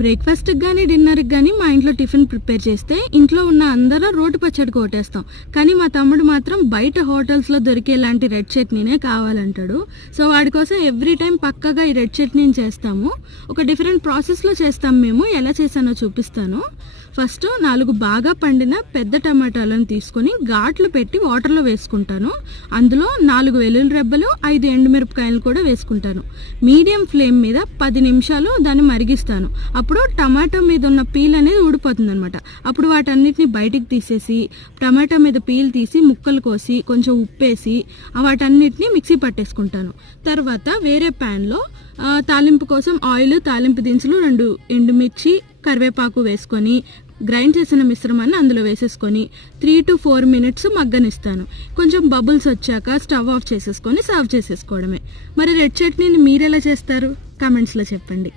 బ్రేక్ఫాస్ట్కి కానీ డిన్నర్కి కానీ మా ఇంట్లో టిఫిన్ ప్రిపేర్ చేస్తే ఇంట్లో ఉన్న అందరూ రోటి పచ్చడి కొట్టేస్తాం. కానీ మా తమ్ముడు మాత్రం బయట హోటల్స్లో దొరికేలాంటి రెడ్ చట్నీనే కావాలంటాడు. సో వాడి కోసం ఎవ్రీ టైం పక్కగా ఈ రెడ్ చట్నీని చేస్తాము. ఒక డిఫరెంట్ ప్రాసెస్లో చేస్తాం మేము. ఎలా చేశానో చూపిస్తాను. ఫస్ట్ 4 బాగా పండిన పెద్ద టమాటాలను తీసుకొని ఘాట్లు పెట్టి వాటర్లో వేసుకుంటాను. అందులో 4 వెల్లుల్లి రెబ్బలు, 5 ఎండుమిరపకాయలు కూడా వేసుకుంటాను. మీడియం ఫ్లేమ్ మీద 10 నిమిషాలు దాన్ని మరిగిస్తాను. అప్పుడు టమాటో మీద ఉన్న పీల్ అనేది ఊడిపోతుంది అనమాట. అప్పుడు వాటన్నిటిని బయటికి తీసేసి టమాటో మీద పీల్ తీసి ముక్కలు కోసి కొంచెం ఉప్పేసి వాటన్నిటిని మిక్సీ పట్టేసుకుంటాను. తర్వాత వేరే ప్యాన్లో తాలింపు కోసం ఆయిల్, తాలింపు దినుసులు, 2 ఎండుమిర్చి, కరివేపాకు వేసుకొని గ్రైండ్ చేసిన మిశ్రమాన్ని అందులో వేసేసుకొని 3 to 4 minutes మగ్గనిస్తాను. కొంచెం బబుల్స్ వచ్చాక స్టవ్ ఆఫ్ చేసేసుకొని సర్వ్ చేసేసుకోవడమే. మరి రెడ్ చట్నీని మీరు ఎలా చేస్తారు? కామెంట్స్లో చెప్పండి.